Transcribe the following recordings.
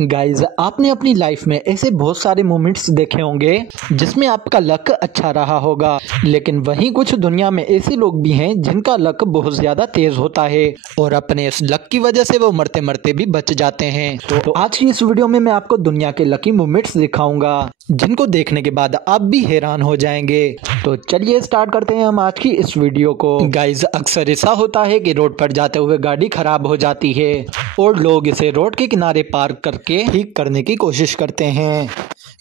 Guys, आपने अपनी life में ऐसे बहुत सारे मोमेंट्स देखे होंगे जिसमें आपका लक अच्छा रहा होगा, लेकिन वहीं कुछ दुनिया में ऐसे लोग भी हैं जिनका लक बहुत ज्यादा तेज होता है और अपने इस लक की वजह से वो मरते मरते भी बच जाते हैं। तो आज की इस वीडियो में मैं आपको दुनिया के लकी मोमेंट्स दिखाऊंगा जिनको देखने के बाद आप भी हैरान हो जाएंगे। तो चलिए स्टार्ट करते हैं हम आज की इस वीडियो को। गाइज, अक्सर ऐसा होता है कि रोड पर जाते हुए गाड़ी खराब हो जाती है और लोग इसे रोड के किनारे पार्क करके ठीक करने की कोशिश करते हैं।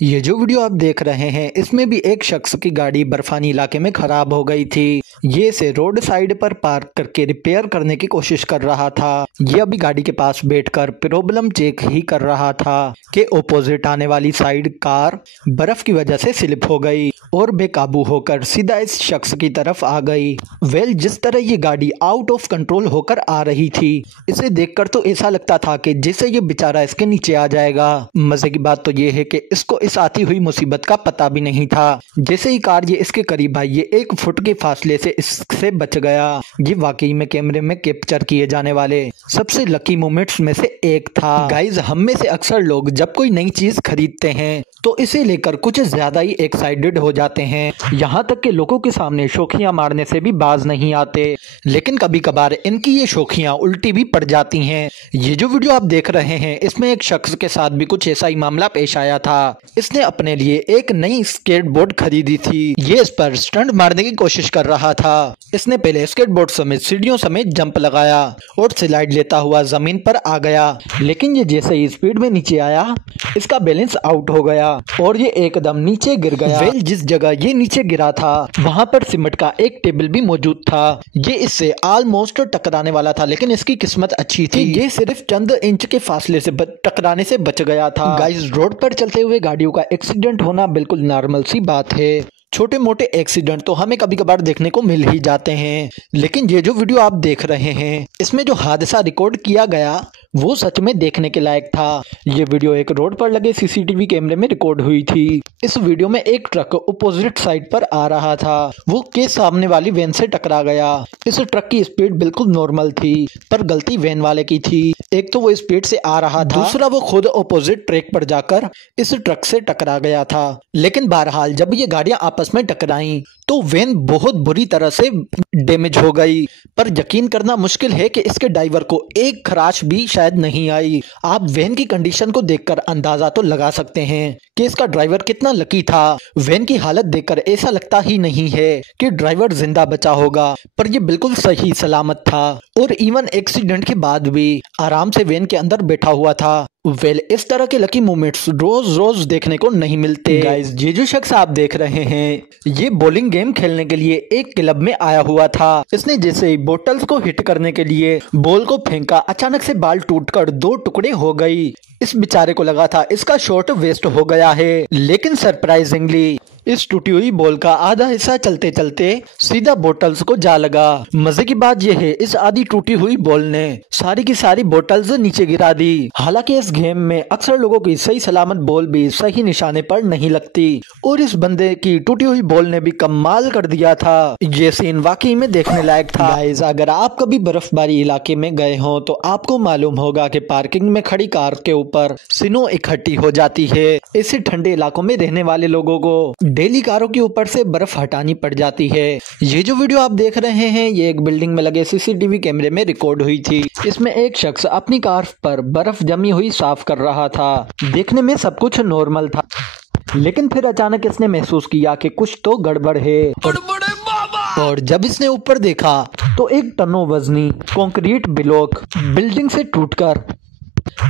ये जो वीडियो आप देख रहे हैं इसमें भी एक शख्स की गाड़ी बर्फानी इलाके में खराब हो गई थी। ये इसे रोड साइड पर पार्क करके रिपेयर करने की कोशिश कर रहा था। ये अभी गाड़ी के पास बैठकर प्रॉब्लम चेक ही कर रहा था कि ऑपोजिट आने वाली साइड कार बर्फ की वजह से स्लिप हो गई और बेकाबू होकर सीधा इस शख्स की तरफ आ गई। जिस तरह ये गाड़ी आउट ऑफ कंट्रोल होकर आ रही थी, इसे देखकर तो ऐसा लगता था कि जैसे ये बेचारा इसके नीचे आ जाएगा। मजे की बात तो ये है कि इसको इस आती हुई मुसीबत का पता भी नहीं था। जैसे ही कार ये इसके करीब आई, ये 1 फुट के फासले से इससे बच गया। ये वाकई में कैमरे में कैप्चर किए जाने वाले सबसे लकी मोमेंट्स में से एक था। गाइज, हम में से अक्सर लोग जब कोई नई चीज खरीदते हैं तो इसे लेकर कुछ ज्यादा ही एक्साइटेड हो जाते हैं, यहाँ तक कि लोगों के सामने शोखियां मारने से भी बाज नहीं आते। लेकिन कभी कभार इनकी ये शोखियां उल्टी भी पड़ जाती हैं। ये जो वीडियो आप देख रहे हैं इसमें एक शख्स के साथ भी कुछ ऐसा ही मामला पेश आया था। इसने अपने लिए एक नई स्केटबोर्ड खरीदी थी। ये इस पर स्टंट मारने की कोशिश कर रहा था। इसने पहले स्केटबोर्ड समेत सीढ़ियों समेत जंप लगाया और स्लाइड लेता हुआ जमीन पर आ गया, लेकिन ये जैसे ही स्पीड में नीचे आया इसका बैलेंस आउट हो गया और ये एकदम नीचे गिर गया। जिस जगह ये नीचे गिरा था वहां पर सीमेंट का एक टेबल भी मौजूद था। ये इससे ऑलमोस्ट टकराने वाला था, लेकिन इसकी किस्मत अच्छी थी, ये सिर्फ चंद इंच के फासले से टकराने से बच गया था। गाइस, रोड पर चलते हुए गाड़ियों का एक्सीडेंट होना बिल्कुल नॉर्मल सी बात है। छोटे मोटे एक्सीडेंट तो हमें कभी कभार देखने को मिल ही जाते हैं, लेकिन ये जो वीडियो आप देख रहे हैं इसमें जो हादसा रिकॉर्ड किया गया वो सच में देखने के लायक था। ये वीडियो एक रोड पर लगे सीसीटीवी कैमरे में रिकॉर्ड हुई थी। इस वीडियो में एक ट्रक अपोजिट साइड पर आ रहा था, वो के सामने वाली वैन से टकरा गया। इस ट्रक की स्पीड बिल्कुल नॉर्मल थी, पर गलती वैन वाले की थी। एक तो वो स्पीड से आ रहा था, दूसरा वो खुद अपोजिट ट्रैक पर जाकर इस ट्रक से टकरा गया था। लेकिन बहरहाल जब ये गाड़ियां आपस में टकराई तो वैन बहुत बुरी तरह से डैमेज हो गई, पर यकीन करना मुश्किल है कि इसके ड्राइवर को एक खराश भी शायद नहीं आई। आप वैन की कंडीशन को देखकर अंदाजा तो लगा सकते हैं कि इसका ड्राइवर कितना लकी था। वैन की हालत देखकर ऐसा लगता ही नहीं है कि ड्राइवर जिंदा बचा होगा, पर ये बिल्कुल सही सलामत था और इवन एक्सीडेंट के बाद भी आराम से वैन के अंदर बैठा हुआ था। इस तरह के लकी मोमेंट्स रोज रोज देखने को नहीं मिलते। गाइस, ये जो शख्स आप देख रहे हैं ये बॉलिंग गेम खेलने के लिए एक क्लब में आया हुआ था। इसने जैसे ही बोतल्स को हिट करने के लिए बॉल को फेंका, अचानक से बाल टूटकर 2 टुकड़े हो गई। इस बेचारे को लगा था इसका शॉट वेस्ट हो गया है, लेकिन सरप्राइजिंगली इस टूटी हुई बॉल का आधा हिस्सा चलते चलते सीधा बोतल्स को जा लगा। मजे की बात यह है इस आधी टूटी हुई बॉल ने सारी की सारी बोतल्स नीचे गिरा दी। हालांकि इस गेम में अक्सर लोगों की सही सलामत बॉल भी सही निशाने पर नहीं लगती और इस बंदे की टूटी हुई बॉल ने भी कमाल कर दिया था। ये सीन वाकई में देखने लायक था। गाइस, अगर आप कभी बर्फबारी इलाके में गए हो तो आपको मालूम होगा कि पार्किंग में खड़ी कार के ऊपर स्नो इकट्ठी हो जाती है। ऐसे ठंडे इलाकों में रहने वाले लोगों को डेली कारों के ऊपर से बर्फ हटानी पड़ जाती है। ये जो वीडियो आप देख रहे हैं ये एक बिल्डिंग में लगे सीसीटीवी कैमरे में रिकॉर्ड हुई थी। इसमें एक शख्स अपनी कार पर बर्फ जमी हुई साफ कर रहा था। देखने में सब कुछ नॉर्मल था, लेकिन फिर अचानक इसने महसूस किया कि कुछ तो गड़बड़ है और जब इसने ऊपर देखा तो एक टनों वजनी कंक्रीट ब्लॉक बिल्डिंग से टूटकर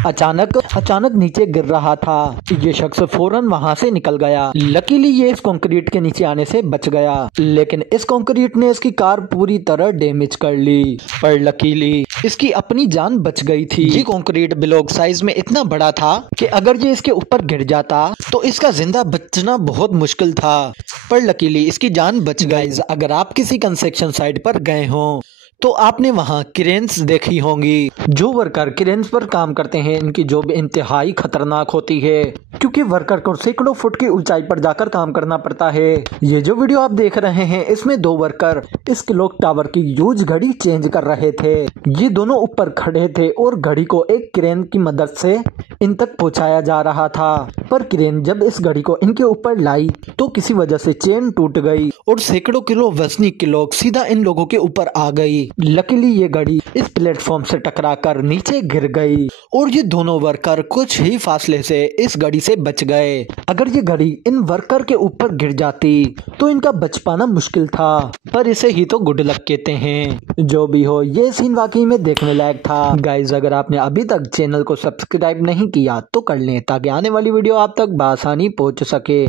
अचानक नीचे गिर रहा था। ये शख्स फौरन वहां से निकल गया। लकीली ये इस कंक्रीट के नीचे आने से बच गया, लेकिन इस कंक्रीट ने इसकी कार पूरी तरह डैमेज कर ली, पर लकीली इसकी अपनी जान बच गई थी। ये कंक्रीट ब्लॉक साइज में इतना बड़ा था कि अगर ये इसके ऊपर गिर जाता तो इसका जिंदा बचना बहुत मुश्किल था, पर लकीली इसकी जान बच गई। अगर आप किसी कंस्ट्रक्शन साइट पर गए हो तो आपने वहां क्रेन्स देखी होंगी। जो वर्कर क्रेन्स पर काम करते हैं इनकी जॉब इंतहाई खतरनाक होती है। क्योंकि वर्कर को सैकड़ों फुट की ऊंचाई पर जाकर काम करना पड़ता है। ये जो वीडियो आप देख रहे हैं इसमें 2 वर्कर इस क्लॉक टावर की यूज घड़ी चेंज कर रहे थे। ये दोनों ऊपर खड़े थे और घड़ी को एक क्रेन की मदद से इन तक पहुंचाया जा रहा था, पर क्रेन जब इस घड़ी को इनके ऊपर लाई तो किसी वजह से चेन टूट गई और सैकड़ों किलो वजनी क्लॉक सीधा इन लोगों के ऊपर आ गई। लकीली ये घड़ी इस प्लेटफॉर्म से टकराकर नीचे गिर गई और ये दोनों वर्कर कुछ ही फासले से इस घड़ी से बच गए। अगर ये घड़ी इन वर्कर के ऊपर गिर जाती तो इनका बच पाना मुश्किल था, पर इसे ही तो गुड लक कहते हैं। जो भी हो, ये सीन वाकई में देखने लायक था। गाइज, अगर आपने अभी तक चैनल को सब्सक्राइब नहीं किया तो कर लें ताकि आने वाली वीडियो आप तक बआसानी पहुंच सके।